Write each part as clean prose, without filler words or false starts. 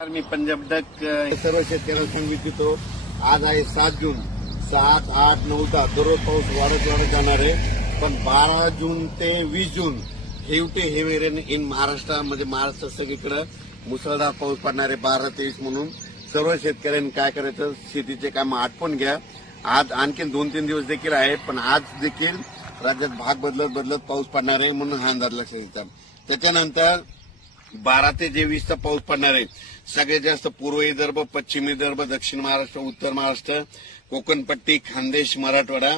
मी Punjab duck सर्व शेतकऱ्यांना सांगू इच्छितो, आज आहे 7 जून. 7, 8, 9, 10 दररोज पाऊस वाढत जाणार आहे. पण 12 जून ते 20 जून हेवी रेन इन महाराष्ट्रामध्ये महाराष्ट्र सगळीकडे मुसळधार पाऊस पडणार आहे. 12 ते 20 म्हणून सर्व शेतकऱ्यांनी काय करायचं, शेतीचे काम आटपून घ्या. आज आणखी 2-3 दिवस देखील आहे, पण आज देखील राज्यात भाग बदलत पाऊस पडणार आहे, म्हणून हा अंदाज लक्षात घेतात. त्याच्यानंतर 12 ते 20 पाऊस पडणार आहे. सगळ्यात जास्त पूर्व विदर्भ, पश्चिम विदर्भ, दक्षिण महाराष्ट्र, उत्तर महाराष्ट्र, कोकणपट्टी, खानदेश, मराठवाडा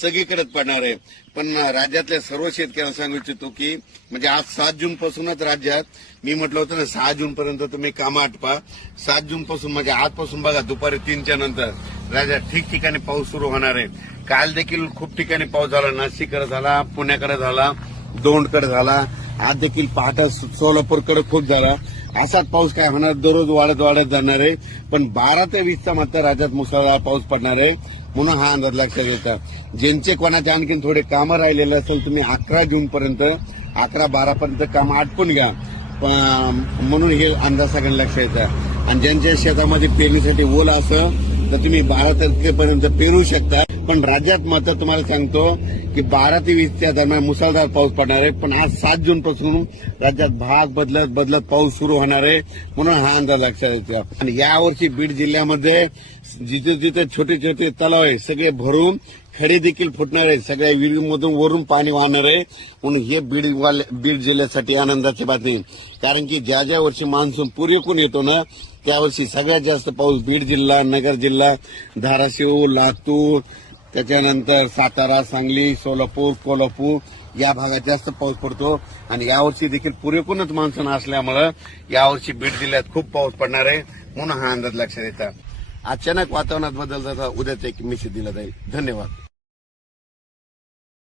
सगळीकडेच पडणार आहे. पण राज्यातल्या सर्व शेतकऱ्यांना सांगू इच्छितो की म्हणजे आज 7 जून पासूनच राज्यात मी म्हटलं होतं ना 6 जून पर्यंत तुम्ही कामं आटपा. 7 जून पासून म्हणजे आजपासून बघा दुपारी 3च्या नंतर राज्यात ठिकठिकाणी पाऊस सुरू होणार आहे. काल देखील खूप ठिकाणी पाऊस झाला. नाशिककडे झाला, पुण्याकडे झाला, दौंडकडे झाला. आज देखील पहाटा सोलापूरकडे खूप झाला. असाच पाऊस काय होणार, दररोज वाढत जाणार आहे. पण 12 ते 20 मात्र राज्यात मुसळधार पाऊस पडणार आहे, म्हणून हा अंदाज लक्षात घेता. ज्यांचे कोणाचे आणखी थोडे कामं राहिलेले असेल तुम्ही 11 जून पर्यंत 11-12 पर्यंत कामं आटपून घ्या, म्हणून हे अंदाज सगळ्यांना लक्षात येतात. आणि ज्यांच्या शेतामध्ये पेरणीसाठी ओल असेल तर तुम्ही 12 तारखेपर्यंत पेरू शकता. पण राज्यात मात्र तुम्हाला सांगतो की 12 ते 20च्या दरम्यान मुसळधार पाऊस पडणार आहे. पण आज 7 जून पासून राज्यात भाग बदलत पाऊस सुरू होणार आहे, म्हणून हा अंदाज लक्षात येतो. आणि यावर्षी बीड जिल्ह्यामध्ये जिथे छोटे छोटे तलाव आहे सगळे भरून खडे देखील फुटणार आहे. सगळ्या विहिरीमधून वरून पाणी वाहणार आहे, म्हणून हे बीड जिल्ह्यासाठी आनंदाची बातमी. कारण की ज्या वर्षी मान्सून पुरेपूर येतो ना त्यावर्षी सगळ्यात जास्त पाऊस बीड जिल्हा, नगर जिल्हा, धाराशिव, लातूर, त्याच्यानंतर सातारा, सांगली, सोलापूर, कोल्हापूर या भागात जास्त पाऊस पडतो. आणि यावर्षी देखील पुरेपूरच मान्सून असल्यामुळे यावर्षी बीड जिल्ह्यात खूप पाऊस पडणार आहे, म्हणून हा अंदाज लक्षात येतात. अचानक वातावरणात बदल झाला, उद्याच एक मेसेज दिला जाईल. धन्यवाद.